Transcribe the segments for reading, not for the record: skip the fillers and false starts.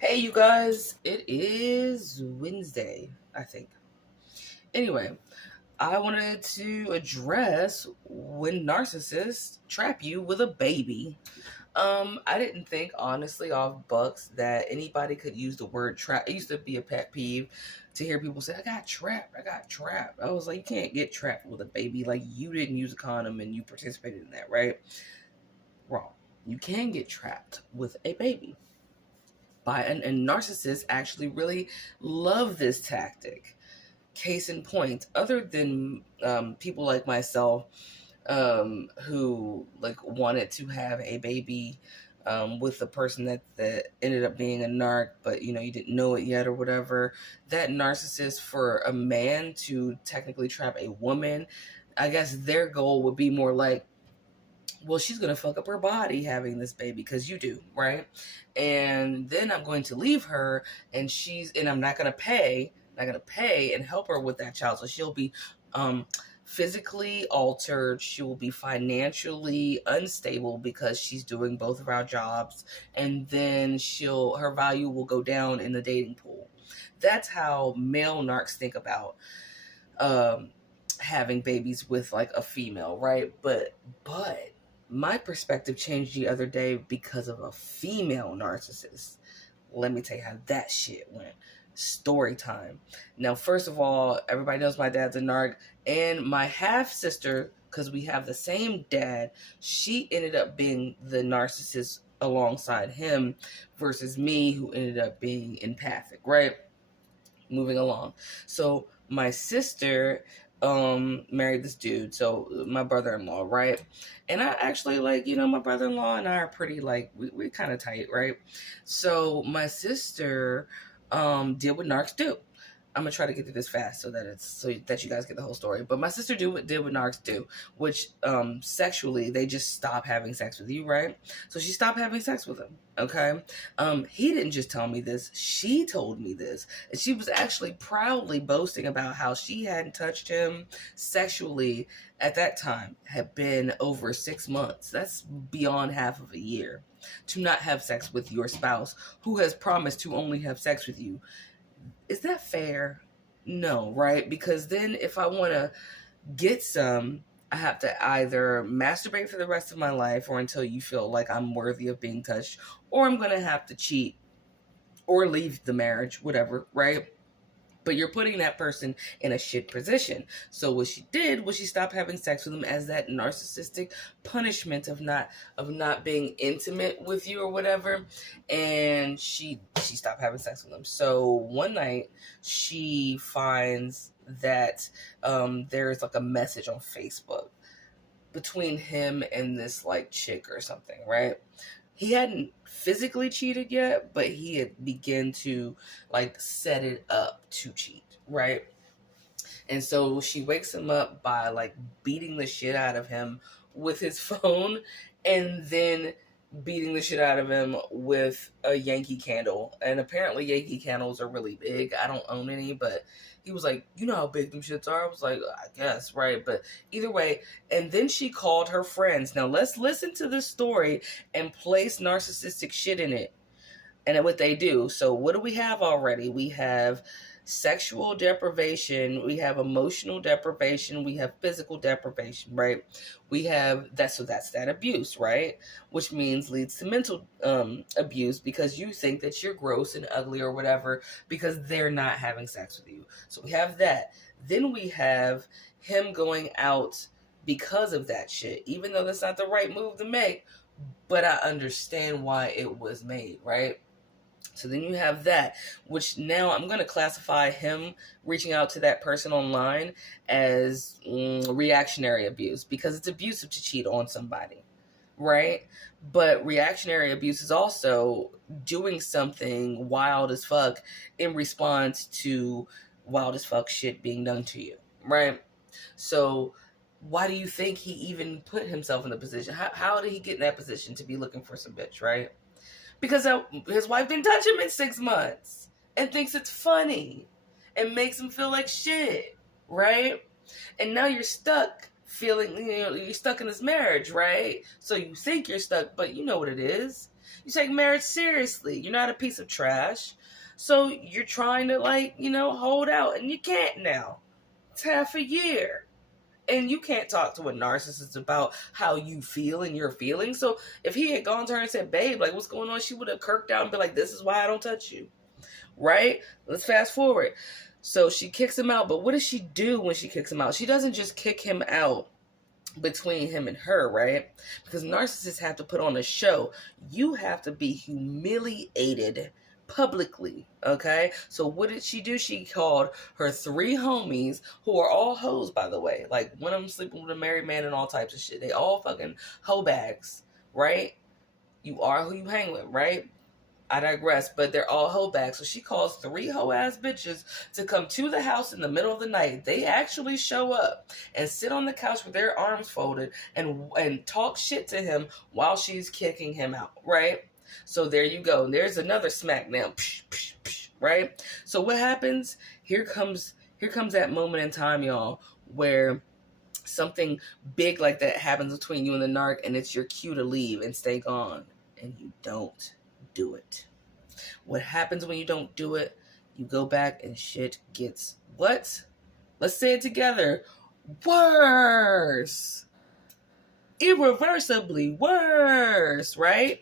Hey, you guys, it is Wednesday, I think. Anyway, I wanted to address when narcissists trap you with a baby. I didn't think, honestly, off Bucks that anybody could use the word trap. It used to be a pet peeve to hear people say, I got trapped. I was like, you can't get trapped with a baby. Like, you didn't use a condom and you participated in that, right? Wrong. You can get trapped with a baby. And narcissists actually really love this tactic. Case in point, other than people like myself who like wanted to have a baby with the person that ended up being a narc, but you didn't know it yet or whatever. That narcissist, for a man to technically trap a woman, I guess their goal would be more like, well, she's going to fuck up her body having this baby because you do, right? And then I'm going to leave her and I'm not going to pay and help her with that child. So she'll be physically altered. She will be financially unstable because she's doing both of our jobs. And then her value will go down in the dating pool. That's how male narcs think about um, having babies with like a female, right? But my perspective changed the other day because of a female narcissist. Let me tell you how that shit went. Story time. Now, first of all, everybody knows my dad's a narc, and my half sister, because we have the same dad, she ended up being the narcissist alongside him versus me, who ended up being empathic, right? Moving along. So my sister married this dude, so my brother-in-law, right? And I actually my brother-in-law and I are pretty we're kind of tight, right? So my sister did what narcs do. I'm gonna try to get through this fast so that you guys get the whole story. But my sister did what narcs do, which sexually they just stop having sex with you, right? So she stopped having sex with him. Okay. He didn't just tell me this; she told me this, and she was actually proudly boasting about how she hadn't touched him sexually at that time. Had been over 6 months. That's beyond half of a year to not have sex with your spouse who has promised to only have sex with you. Is that fair? No, right? Because then if I want to get some, I have to either masturbate for the rest of my life or until you feel like I'm worthy of being touched, or I'm going to have to cheat or leave the marriage, whatever, right? But you're putting that person in a shit position. So what she did was she stopped having sex with him as that narcissistic punishment of not being intimate with you or whatever. And she stopped having sex with him. So one night she finds that there's like a message on Facebook between him and this like chick or something, right? He hadn't physically cheated yet, but he had begun to like set it up to cheat, right? And so she wakes him up by like beating the shit out of him with his phone and then beating the shit out of him with a Yankee candle. And apparently Yankee candles are really big. I don't own any, but he was like, you know how big them shits are? I was like, I guess, right? But either way, and then she called her friends. Now let's listen to this story and place narcissistic shit in it and what they do. So what do we have already? We have sexual deprivation, we have emotional deprivation, we have physical deprivation, right? We have that's that abuse, right? Which means leads to mental abuse because you think that you're gross and ugly or whatever because they're not having sex with you. So we have that. Then we have him going out because of that shit, even though that's not the right move to make, but I understand why it was made, right? So then you have that, which now I'm going to classify him reaching out to that person online as reactionary abuse because it's abusive to cheat on somebody, right? But reactionary abuse is also doing something wild as fuck in response to wild as fuck shit being done to you, right? So why do you think he even put himself in the position? How did he get in that position to be looking for some bitch, right? Because his wife didn't touch him in 6 months and thinks it's funny and makes him feel like shit, right? And now you're stuck feeling, you're stuck in this marriage, right? So you think you're stuck, but you know what it is. You take marriage seriously. You're not a piece of trash. So you're trying to, like, hold out, and you can't now. It's half a year. And you can't talk to a narcissist about how you feel and your feelings. So if he had gone to her and said, babe, like, what's going on? She would have kirked out and be like, this is why I don't touch you. Right? Let's fast forward. So she kicks him out. But what does she do when she kicks him out? She doesn't just kick him out between him and her, right? Because narcissists have to put on a show. You have to be humiliated publicly, okay? So what did she do? She called her 3 homies, who are all hoes, by the way. Like, one of them sleeping with a married man and all types of shit. They all fucking hoe bags, right? You are who you hang with, right? I digress, but they're all hoe bags. So she calls 3 hoe ass bitches to come to the house in the middle of the night. They actually show up and sit on the couch with their arms folded and talk shit to him while she's kicking him out, right? So there you go. And there's another smack now, right? So what happens? Here comes that moment in time, y'all, where something big like that happens between you and the narc, and it's your cue to leave and stay gone, and you don't do it. What happens when you don't do it? You go back and shit gets what? Let's say it together. Worse. Irreversibly worse, right?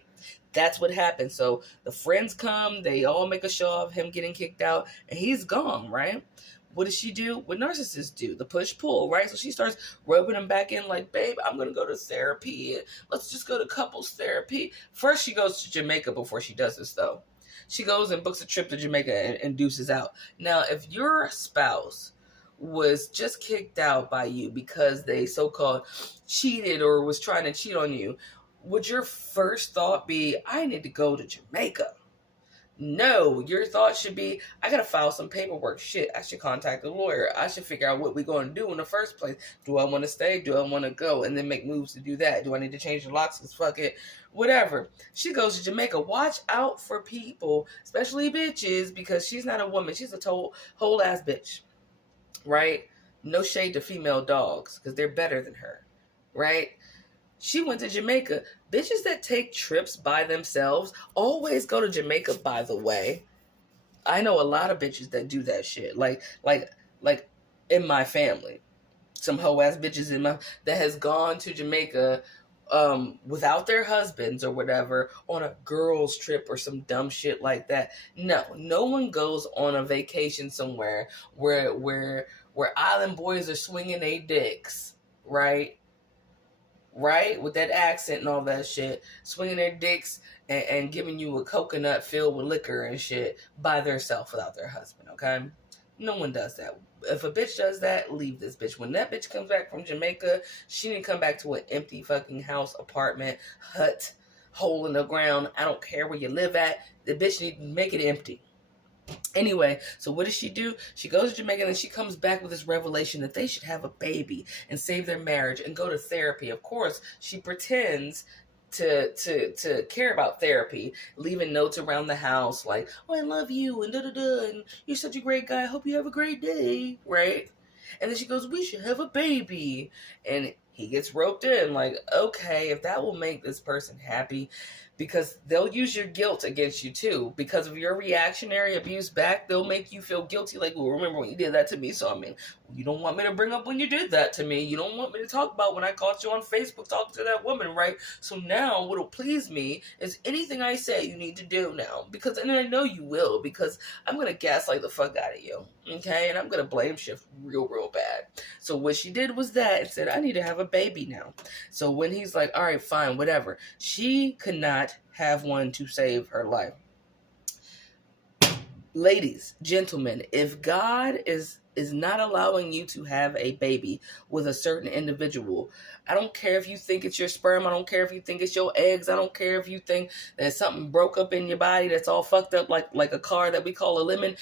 That's what happens. So the friends come, they all make a show of him getting kicked out, and he's gone, right? What does she do? What narcissists do? The push-pull, right? So she starts roping him back in like, babe, I'm going to go to therapy. Let's just go to couples therapy. First, she goes to Jamaica before she does this, though. She goes and books a trip to Jamaica and deuces out. Now, if your spouse was just kicked out by you because they so-called cheated or was trying to cheat on you, would your first thought be, I need to go to Jamaica? No, your thought should be, I gotta file some paperwork. Shit, I should contact a lawyer. I should figure out what we're going to do in the first place. Do I want to stay? Do I want to go? And then make moves to do that. Do I need to change the locks? Because fuck it. Whatever. She goes to Jamaica. Watch out for people, especially bitches, because she's not a woman. She's a whole ass bitch. Right? No shade to female dogs, because they're better than her. Right? She went to Jamaica. Bitches that take trips by themselves always go to Jamaica, by the way. I know a lot of bitches that do that shit. Like in my family. Some hoe ass bitches that has gone to Jamaica without their husbands or whatever on a girls trip or some dumb shit like that. No one goes on a vacation somewhere where island boys are swinging their dicks, right? Right? With that accent and all that shit. Swinging their dicks and giving you a coconut filled with liquor and shit by themselves without their husband, okay? No one does that. If a bitch does that, leave this bitch. When that bitch comes back from Jamaica, she need to come back to an empty fucking house, apartment, hut, hole in the ground. I don't care where you live at. The bitch need to make it empty. Anyway, so what does she do? She goes to Jamaica and then she comes back with this revelation that they should have a baby and save their marriage and go to therapy. Of course, she pretends to care about therapy, leaving notes around the house like, oh, I love you and da-da-da, and you're such a great guy. I hope you have a great day, right? And then she goes, we should have a baby. And he gets roped in like, okay, if that will make this person happy, because they'll use your guilt against you too. Because of your reactionary abuse back, they'll make you feel guilty. Like, well, remember when you did that to me? So, I mean, you don't want me to bring up when you did that to me. You don't want me to talk about when I caught you on Facebook talking to that woman, right? So now what'll please me is anything I say you need to do now. Because, and I know you will, because I'm going to gaslight the fuck out of you. Okay? And I'm going to blame shift real bad. So what she did was that and said, I need to have a baby now. So when he's like, all right, fine, whatever. She could not have one to save her life. Ladies, gentlemen, if God is not allowing you to have a baby with a certain individual, I don't care if you think it's your sperm, I don't care if you think it's your eggs, I don't care if you think that something broke up in your body that's all fucked up like a car that we call a lemon.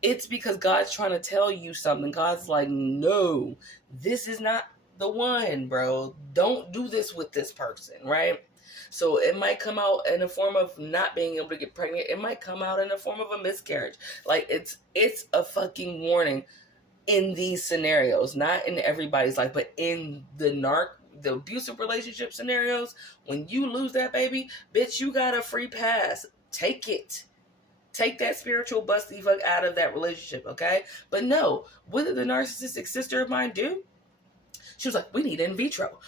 It's because God's trying to tell you something. God's like, no, this is not the one, bro. Don't do this with this person, right? So it might come out in the form of not being able to get pregnant. It might come out in the form of a miscarriage. Like, it's a fucking warning in these scenarios. Not in everybody's life, but in the narc the abusive relationship scenarios, when you lose that baby, bitch, you got a free pass. Take it. Take that spiritual busty fuck out of that relationship, okay? But no, what did the narcissistic sister of mine do? She was like, we need in vitro.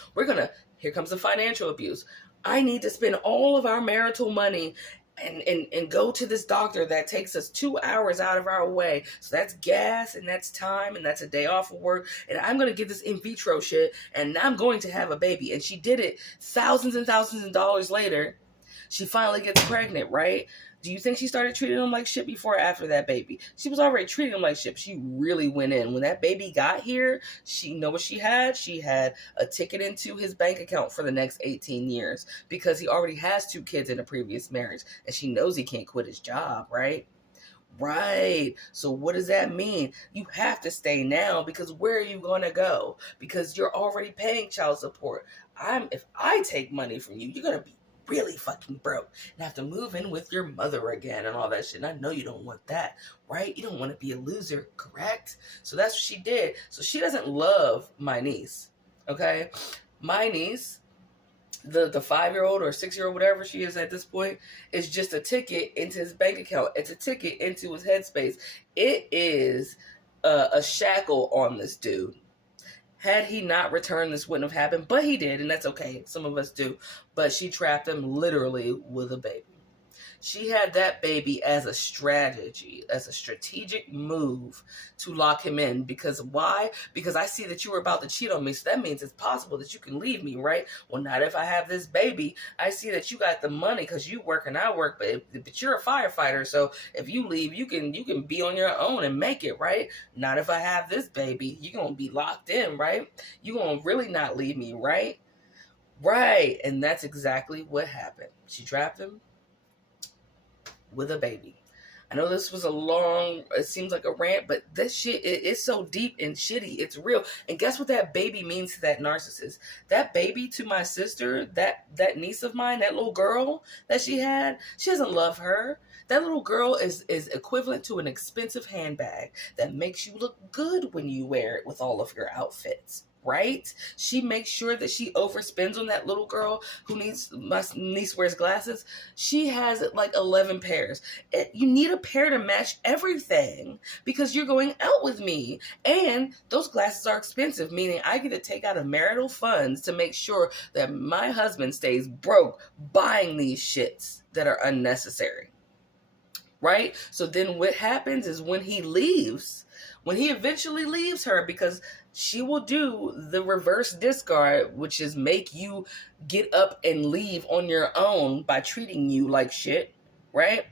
Here comes the financial abuse. I need to spend all of our marital money and go to this doctor that takes us 2 hours out of our way. So that's gas and that's time and that's a day off of work. And I'm going to get this in vitro shit and I'm going to have a baby. And she did it thousands and thousands of dollars later. She finally gets pregnant, right? Do you think she started treating him like shit before or after that baby? She was already treating him like shit. She really went in. When that baby got here, she know what she had? She had a ticket into his bank account for the next 18 years because he already has 2 kids in a previous marriage. And she knows he can't quit his job, right? Right. So what does that mean? You have to stay now because where are you going to go? Because you're already paying child support. If I take money from you, you're going to be really fucking broke and have to move in with your mother again and all that shit. And I know you don't want that, right? You don't want to be a loser, correct? So that's what she did. So she doesn't love my niece, okay? My niece, the 5-year-old or 6-year-old, whatever she is at this point, is just a ticket into his bank account. It's a ticket into his headspace. It is a shackle on this dude. Had he not returned, this wouldn't have happened, but he did, and that's okay. Some of us do. But she trapped him literally with a baby. She had that baby as a strategy, as a strategic move to lock him in. Because why? Because I see that you were about to cheat on me, so that means it's possible that you can leave me, right? Well, not if I have this baby. I see that you got the money because you work and I work, but you're a firefighter, so if you leave, you can be on your own and make it, right? Not if I have this baby. You're going to be locked in, right? You're going to really not leave me, right? Right. And that's exactly what happened. She trapped him with a baby. I know this was it seems like a rant, but this shit it's so deep and shitty. It's real. And guess what that baby means to that narcissist? That baby to my sister, that niece of mine, that little girl that she had, she doesn't love her. That little girl is equivalent to an expensive handbag that makes you look good when you wear it with all of your outfits. Right? She makes sure that she overspends on that little girl my niece wears glasses. She has like 11 pairs. You need a pair to match everything because you're going out with me. And those glasses are expensive, meaning I get to take out of marital funds to make sure that my husband stays broke buying these shits that are unnecessary. Right? So then what happens is when he eventually leaves her, because she will do the reverse discard, which is make you get up and leave on your own by treating you like shit, right?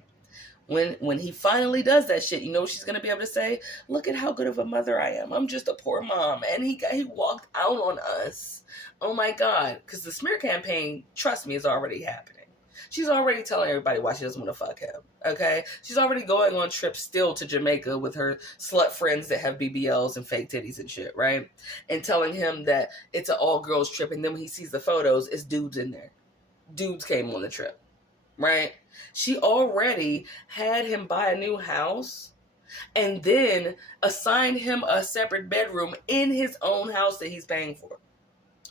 When he finally does that shit, you know what she's going to be able to say? Look at how good of a mother I am. I'm just a poor mom. And he walked out on us. Oh my God. Because the smear campaign, trust me, is already happening. She's already telling everybody why she doesn't want to fuck him, okay? She's already going on trips still to Jamaica with her slut friends that have BBLs and fake titties and shit, right? And telling him that it's an all-girls trip, and then when he sees the photos, it's dudes in there. Dudes came on the trip, right? She already had him buy a new house and then assigned him a separate bedroom in his own house that he's paying for.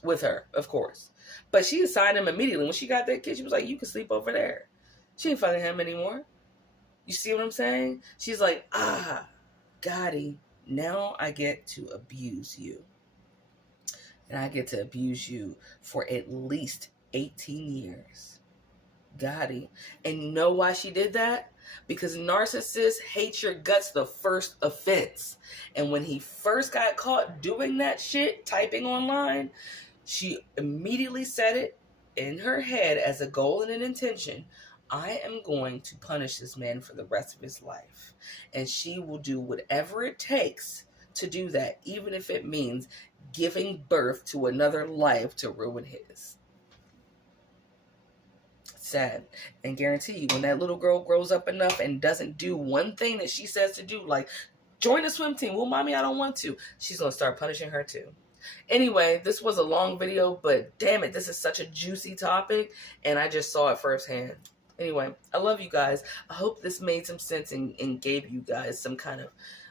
With her, of course. But she assigned him immediately. When she got that kid, she was like, you can sleep over there. She ain't fucking him anymore. You see what I'm saying? She's like, Gotti, now I get to abuse you. And I get to abuse you for at least 18 years. Gotti. And you know why she did that? Because narcissists hate your guts the first offense. And when he first got caught doing that shit, typing online, she immediately set it in her head as a goal and an intention. I am going to punish this man for the rest of his life. And she will do whatever it takes to do that, even if it means giving birth to another life to ruin his. Sad. And guarantee you, when that little girl grows up enough and doesn't do one thing that she says to do, like join the swim team, well, mommy, I don't want to, she's going to start punishing her too. Anyway, this was a long video, but damn it, this is such a juicy topic, and I just saw it firsthand. Anyway, I love you guys. I hope this made some sense and gave you guys some kind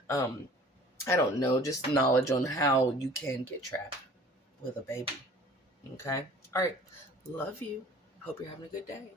of, I don't know, just knowledge on how you can get trapped with a baby. Okay? All right. Love you. Hope you're having a good day.